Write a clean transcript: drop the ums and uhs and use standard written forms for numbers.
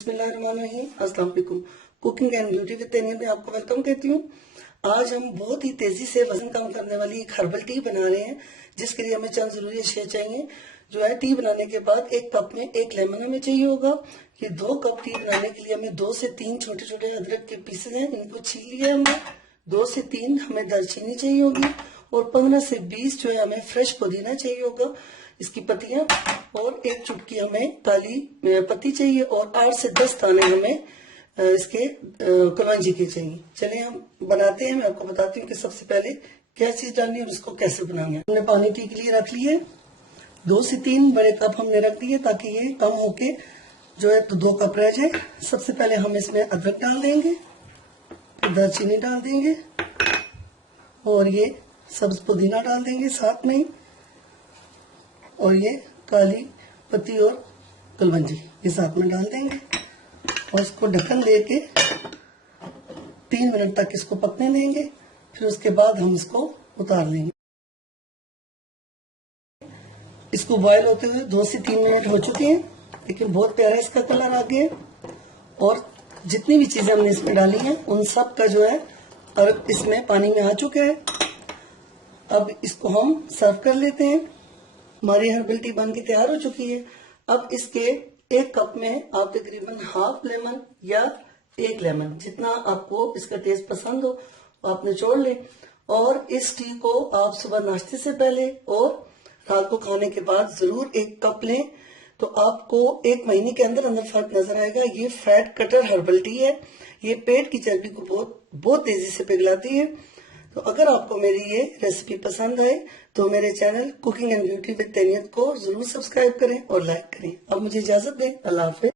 बिस्मिल्लाहिर्रहमानिर्रहीम। अस्सलाम वालेकुम। कुकिंग एंड ब्यूटी विद तैनिया में आपको वेलकम कहती हूँ। आज हम बहुत ही तेजी से वजन कम करने वाली एक हर्बल टी बना रहे हैं, जिसके लिए हमें चंद जरूरी अशिया चाहिए। जो है, टी बनाने के बाद एक कप में एक लेमन हमें चाहिए होगा। ये 2 कप टी बनाने के लिए हमें 2 से 3 छोटे छोटे अदरक के पीसेस हैं, इनको छील लिया हमने। 2 से 3 हमें दालचीनी चाहिए होगी और 15 से 20 जो है हमें फ्रेश पुदीना चाहिए होगा, इसकी पत्तियां, और एक चुटकी हमें काली पत्ती चाहिए और 8 से 10 दाने हमें इसके कलौंजी के चाहिए। चलिए हम बनाते हैं। मैं आपको बताती हूँ कि सबसे पहले क्या चीज डालनी है और इसको कैसे बनाना है। हमने पानी टी के लिए रख लिए 2 से 3 बड़े कप हमने रख दिए, ताकि ये कम होके जो है तो 2 कप रह जाए। सबसे पहले हम इसमें अदरक डाल देंगे, दालचीनी डाल देंगे और ये सब्ज पुदीना डाल देंगे साथ में ही, और ये काली पत्ती और कलवंजी ये साथ में डाल देंगे और इसको ढक्कन देके 3 मिनट तक इसको पकने देंगे। फिर उसके बाद हम इसको उतार लेंगे। इसको बॉयल होते हुए 2 से 3 मिनट हो चुके हैं, लेकिन बहुत प्यारा इसका कलर आ गया है और जितनी भी चीजें हमने इसमें डाली हैं उन सब का जो है और इसमें पानी में आ चुका है। अब इसको हम सर्व कर लेते हैं। हमारी हर्बल टी बन के तैयार हो चुकी है। अब इसके 1 कप में आप तकरीबन हाफ लेमन या 1 लेमन, जितना आपको इसका टेस्ट पसंद हो आप निचोड़ लें। और इस टी को आप सुबह नाश्ते से पहले और रात को खाने के बाद जरूर 1 कप लें, तो आपको 1 महीने के अंदर अंदर फर्क नजर आएगा। ये फैट कटर हर्बल टी है। ये पेट की चर्बी को बहुत तेजी से पिघलाती है। तो अगर आपको मेरी ये रेसिपी पसंद आए तो मेरे channel cooking and beauty with Tainiyat को जरूर सब्सक्राइब करें और लाइक करें। अब मुझे इजाजत दें। अल्लाह हाफिज।